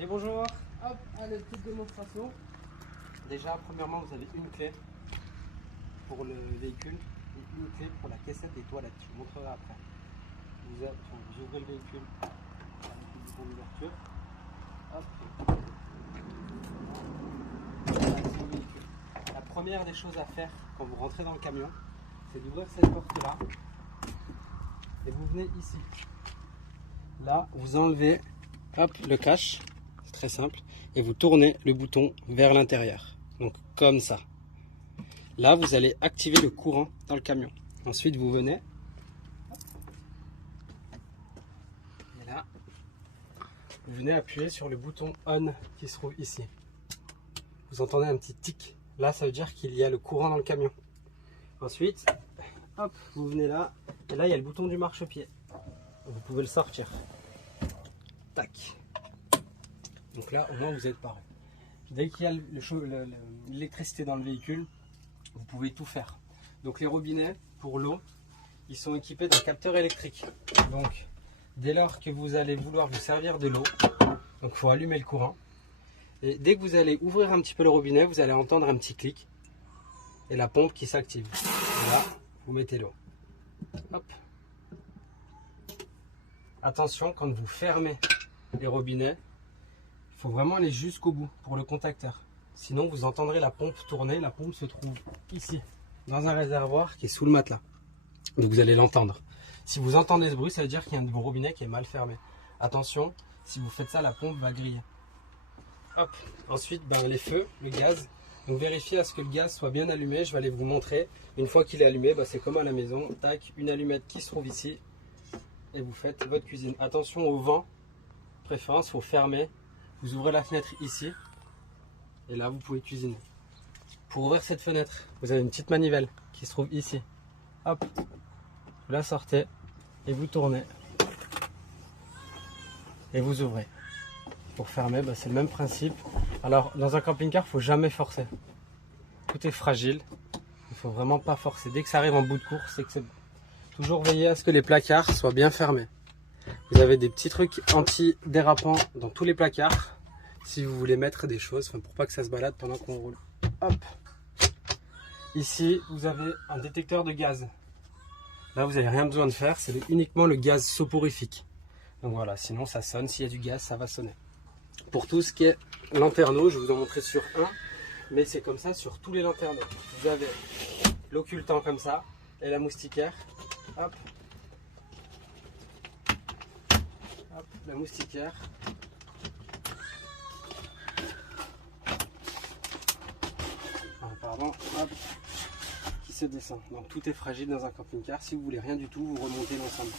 Et bonjour. Hop, allez, petite démonstration. Déjà, premièrement, vous avez une clé pour le véhicule et une clé pour la caissette des toilettes. Je vous montrerai après. Vous ouvrez le véhicule avec le bouton d'ouverture. Hop. La première des choses à faire quand vous rentrez dans le camion, c'est d'ouvrir cette porte-là et vous venez ici. Là, vous enlevez hop, le cache, c'est très simple, et vous tournez le bouton vers l'intérieur. Donc comme ça. Là, vous allez activer le courant dans le camion. Ensuite, vous venez. Et là, vous venez appuyer sur le bouton on qui se trouve ici. Vous entendez un petit tic. Là, ça veut dire qu'il y a le courant dans le camion. Ensuite, hop, vous venez là. Et là, il y a le bouton du marchepied. Vous pouvez le sortir. Tac. Donc là, au moins, vous êtes paré. Dès qu'il y a l'électricité dans le véhicule, vous pouvez tout faire. Donc les robinets, pour l'eau, ils sont équipés d'un capteur électrique. Donc, dès lors que vous allez vouloir vous servir de l'eau, donc il faut allumer le courant. Et dès que vous allez ouvrir un petit peu le robinet, vous allez entendre un petit clic. Et la pompe qui s'active. Et là, vous mettez l'eau. Hop. Attention, quand vous fermez les robinets, il faut vraiment aller jusqu'au bout pour le contacteur. Sinon, vous entendrez la pompe tourner. La pompe se trouve ici, dans un réservoir qui est sous le matelas. Donc vous allez l'entendre. Si vous entendez ce bruit, ça veut dire qu'il y a un de vos robinets qui est mal fermé. Attention, si vous faites ça, la pompe va griller. Hop. Ensuite, les feux, le gaz. Donc vérifiez à ce que le gaz soit bien allumé. Je vais aller vous montrer. Une fois qu'il est allumé, c'est comme à la maison. Tac, une allumette qui se trouve ici. Et vous faites votre cuisine. Attention au vent. Préférence, il faut fermer. Vous ouvrez la fenêtre ici. Et là, vous pouvez cuisiner. Pour ouvrir cette fenêtre, vous avez une petite manivelle qui se trouve ici. Hop. Vous la sortez. Et vous tournez. Et vous ouvrez. Pour fermer, c'est le même principe. Alors, dans un camping-car, il ne faut jamais forcer. Tout est fragile. Il ne faut vraiment pas forcer. Dès que ça arrive en bout de course, c'est que c'est bon. Toujours veiller à ce que les placards soient bien fermés. Vous avez des petits trucs anti-dérapants dans tous les placards. Si vous voulez mettre des choses, pour pas que ça se balade pendant qu'on roule. Hop. Ici, vous avez un détecteur de gaz. Là, vous n'avez rien besoin de faire. C'est uniquement le gaz soporifique. Donc voilà, sinon ça sonne. S'il y a du gaz, ça va sonner. Pour tout ce qui est lanterneau, je vous en montrer sur un. Mais c'est comme ça sur tous les lanterneaux. Vous avez l'occultant comme ça. Et la moustiquaire. Hop. Hop, la moustiquaire. Pardon, hop, qui se descend. Donc tout est fragile dans un camping-car. Si vous voulez rien du tout, vous remontez l'ensemble.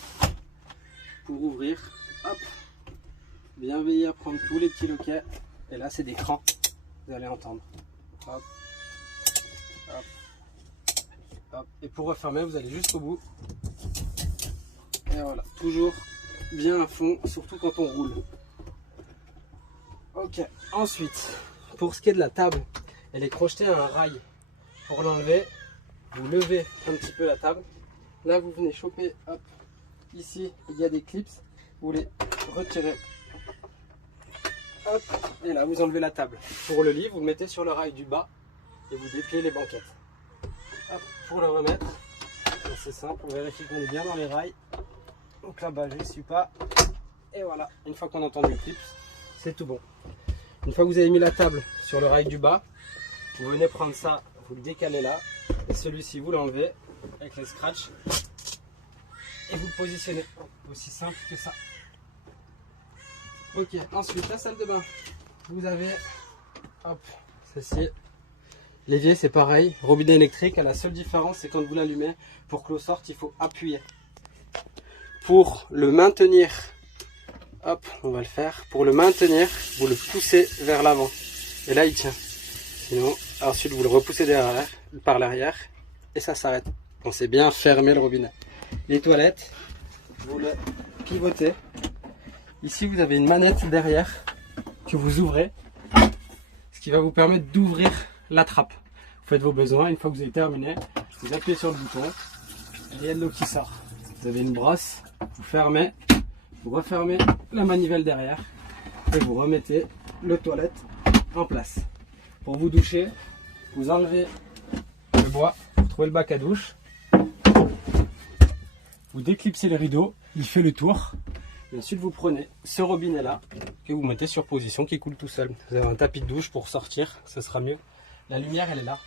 Pour ouvrir, hop, bien veiller à prendre tous les petits loquets. Et là, c'est des crans. Vous allez entendre. Hop, hop, hop. Et pour refermer, vous allez jusqu'au bout. Et voilà, toujours bien à fond, surtout quand on roule. Ok, ensuite, pour ce qui est de la table, elle est crochetée à un rail. Pour l'enlever, vous levez un petit peu la table. Là, vous venez choper, hop, ici, il y a des clips. Vous les retirez. Hop, et là, vous enlevez la table. Pour le lit, vous le mettez sur le rail du bas et vous dépliez les banquettes. Hop, pour le remettre, c'est simple, on vérifie qu'on est bien dans les rails. Donc là-bas, je ne suis pas. Et voilà, une fois qu'on entend le clip, c'est tout bon. Une fois que vous avez mis la table sur le rail du bas, vous venez prendre ça, vous le décalez là, et celui-ci vous l'enlevez avec les scratchs et vous le positionnez. Aussi simple que ça. Ok, ensuite la salle de bain. Vous avez, hop, ceci. L'évier c'est pareil, robinet électrique. La seule différence c'est quand vous l'allumez, pour que l'eau sorte, il faut appuyer. Pour le maintenir, hop, on va le faire. Pour le maintenir, vous le poussez vers l'avant. Et là il tient. Sinon, ensuite vous le repoussez derrière, par l'arrière et ça s'arrête. On sait bien fermer le robinet. Les toilettes, vous le pivotez. Ici vous avez une manette derrière que vous ouvrez, ce qui va vous permettre d'ouvrir la trappe. Vous faites vos besoins, une fois que vous avez terminé, vous appuyez sur le bouton et il y a de l'eau qui sort. Vous avez une brosse, vous fermez, vous refermez la manivelle derrière et vous remettez le toilette en place. Pour vous doucher, vous enlevez le bois, vous trouvez le bac à douche, vous déclipsez le rideau, il fait le tour. Et ensuite vous prenez ce robinet là que vous mettez sur position qui coule tout seul. Vous avez un tapis de douche pour sortir, ce sera mieux. La lumière elle est là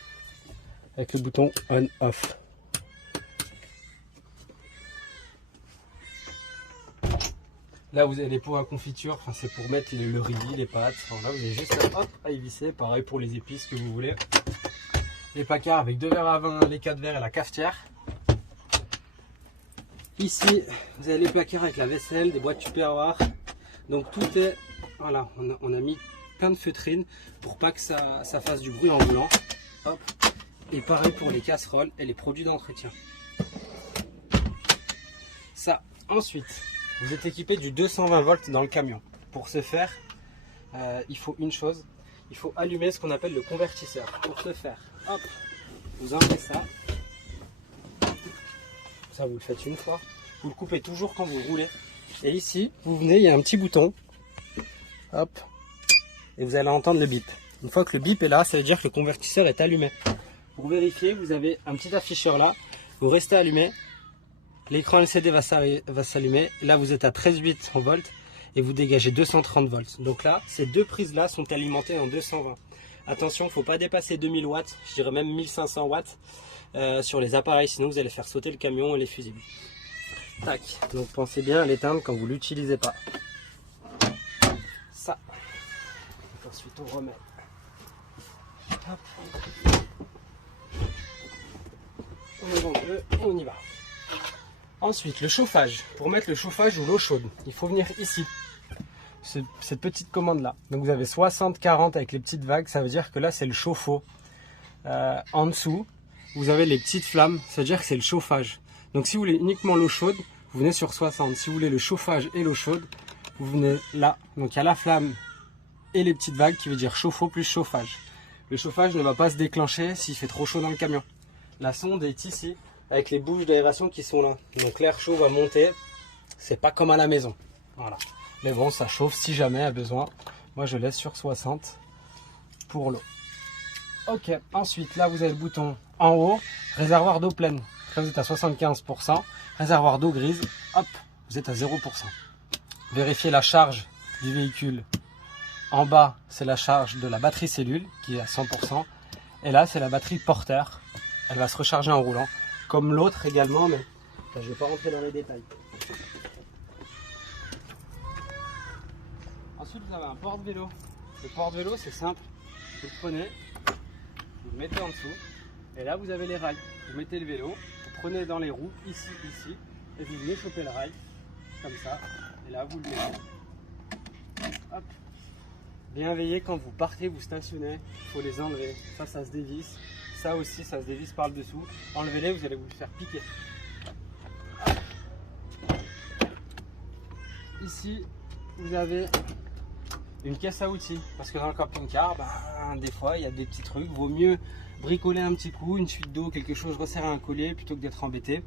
avec le bouton on off. Là vous avez les pots à confiture, enfin, c'est pour mettre le riz, les pâtes. Enfin, là vous avez juste à y visser, pareil pour les épices que vous voulez. Les placards avec 2 verres à vin, les 4 verres et la cafetière. Ici vous avez les placards avec la vaisselle, des boîtes tupperware. Donc tout est, voilà, on a mis plein de feutrines pour pas que ça fasse du bruit en roulant. Hop. Et pareil pour les casseroles et les produits d'entretien. Ça, ensuite, vous êtes équipé du 220 volts dans le camion. Pour ce faire, il faut une chose, il faut allumer ce qu'on appelle le convertisseur. Pour ce faire, hop, vous enlevez ça. Ça, vous le faites une fois. Vous le coupez toujours quand vous roulez. Et ici, vous venez, il y a un petit bouton. Hop. Et vous allez entendre le bip. Une fois que le bip est là, ça veut dire que le convertisseur est allumé. Pour vérifier, vous avez un petit afficheur là. Vous restez allumé. L'écran LCD va s'allumer. Là, vous êtes à 13,8 en volts et vous dégagez 230 volts. Donc là, ces deux prises là sont alimentées en 220. Attention, il ne faut pas dépasser 2000 watts. Je dirais même 1500 watts sur les appareils. Sinon, vous allez faire sauter le camion et les fusibles. Tac. Donc pensez bien à l'éteindre quand vous ne l'utilisez pas. Ça. Donc ensuite, on remet. Hop. On évente le et on y va. Ensuite, le chauffage. Pour mettre le chauffage ou l'eau chaude, il faut venir ici. Cette petite commande là. Donc vous avez 60-40 avec les petites vagues. Ça veut dire que là, c'est le chauffe-eau. En dessous, vous avez les petites flammes. Ça veut dire que c'est le chauffage. Donc si vous voulez uniquement l'eau chaude, vous venez sur 60. Si vous voulez le chauffage et l'eau chaude, vous venez là. Donc il y a la flamme et les petites vagues qui veut dire chauffe-eau plus chauffage. Le chauffage ne va pas se déclencher s'il fait trop chaud dans le camion. La sonde est ici avec les bouches d'aération qui sont là. Donc l'air chaud va monter. C'est pas comme à la maison. Voilà. Mais bon, ça chauffe si jamais a besoin. Moi, je laisse sur 60 pour l'eau. Ok. Ensuite, là, vous avez le bouton en haut, réservoir d'eau pleine. Là, vous êtes à 75%. Réservoir d'eau grise, hop, vous êtes à 0%. Vérifiez la charge du véhicule. En bas, c'est la charge de la batterie cellule qui est à 100%. Et là, c'est la batterie porteur. Elle va se recharger en roulant. Comme l'autre également, mais je ne vais pas rentrer dans les détails. Ensuite, vous avez un porte-vélo. Le porte-vélo, c'est simple. Vous le prenez, vous le mettez en dessous. Et là, vous avez les rails. Vous mettez le vélo, vous prenez dans les roues, ici, et vous venez choper le rail, comme ça. Et là, vous le mettez. Hop. Bien veiller quand vous partez, vous stationnez, il faut les enlever. Ça se dévisse. Ça aussi, ça se dévisse par le dessous. Enlevez-les, vous allez vous le faire piquer. Ici, vous avez une caisse à outils. Parce que dans le camping-car, des fois, il y a des petits trucs. Vaut mieux bricoler un petit coup, une fuite d'eau, quelque chose, resserrer un collier plutôt que d'être embêté.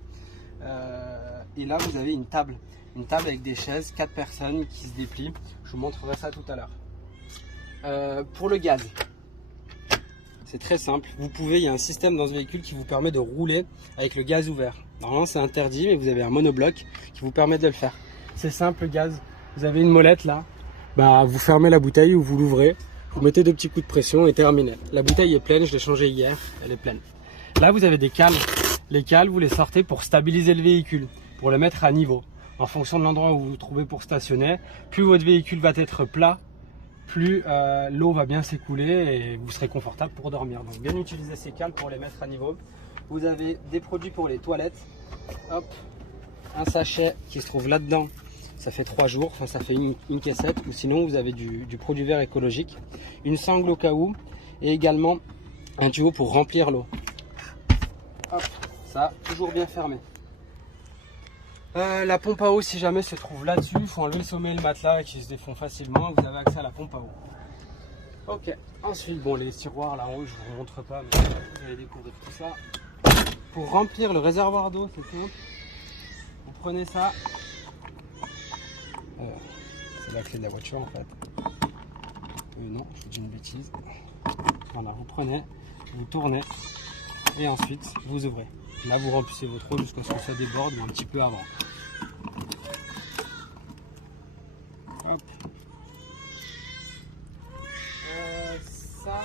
Et là, vous avez une table. Une table avec des chaises, 4 personnes qui se déplient. Je vous montrerai ça tout à l'heure. Pour le gaz, c'est très simple. Vous pouvez, il y a un système dans ce véhicule qui vous permet de rouler avec le gaz ouvert. Normalement, c'est interdit, mais vous avez un monobloc qui vous permet de le faire. C'est simple, le gaz. Vous avez une molette là. Vous fermez la bouteille ou vous l'ouvrez. Vous mettez 2 petits coups de pression et terminé. La bouteille est pleine, je l'ai changée hier. Elle est pleine. Là, vous avez des cales. Les cales, vous les sortez pour stabiliser le véhicule, pour le mettre à niveau. En fonction de l'endroit où vous vous trouvez pour stationner, plus votre véhicule va être plat, plus l'eau va bien s'écouler et vous serez confortable pour dormir. Donc bien utiliser ces cales pour les mettre à niveau. Vous avez des produits pour les toilettes. Hop, un sachet qui se trouve là-dedans. Ça fait 3 jours, enfin ça fait une caissette. Ou sinon vous avez du produit vert écologique. Une sangle au cas où. Et également un tuyau pour remplir l'eau. Hop, ça toujours bien fermé. La pompe à eau, si jamais se trouve là-dessus, il faut enlever le sommet et le matelas qui se défont facilement. Vous avez accès à la pompe à eau. Ok, ensuite, bon, les tiroirs là en haut, je ne vous montre pas, mais vous allez découvrir tout ça. Pour remplir le réservoir d'eau, c'est simple. Vous prenez ça. C'est la clé de la voiture en fait. je dis une bêtise. Voilà, vous prenez, vous tournez et ensuite vous ouvrez. Là, vous remplissez votre eau jusqu'à ce que ça déborde, mais un petit peu avant. Hop. Ça,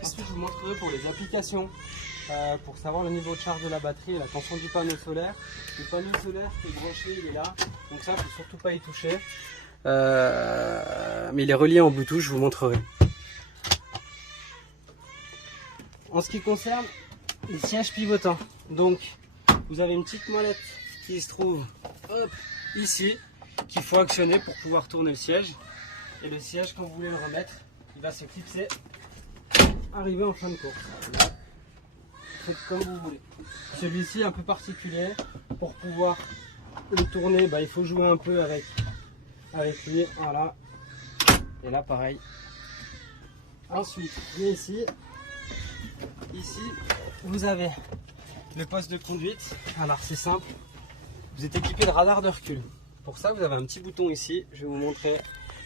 ensuite, je vous montrerai pour les applications, pour savoir le niveau de charge de la batterie et la tension du panneau solaire. Le panneau solaire qui est branché, il est là, donc ça, il ne faut surtout pas y toucher. Mais il est relié en Bluetooth, je vous montrerai. En ce qui concerne les sièges pivotants, donc vous avez une petite molette qui se trouve hop, ici, qu'il faut actionner pour pouvoir tourner le siège. Et le siège, quand vous voulez le remettre, il va se clipser, arriver en fin de course. Là, faites comme vous voulez. Celui-ci est un peu particulier. Pour pouvoir le tourner, il faut jouer un peu avec lui. Voilà. Et là, pareil. Ensuite, ici, vous avez le poste de conduite. Alors, c'est simple. Vous êtes équipé de radar de recul. Pour ça, vous avez un petit bouton ici. Je vais vous montrer.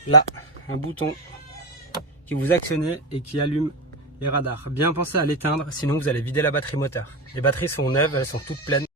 Là, un bouton qui vous actionne et qui allume les radars. Bien pensez à l'éteindre, sinon vous allez vider la batterie moteur. Les batteries sont neuves, elles sont toutes pleines.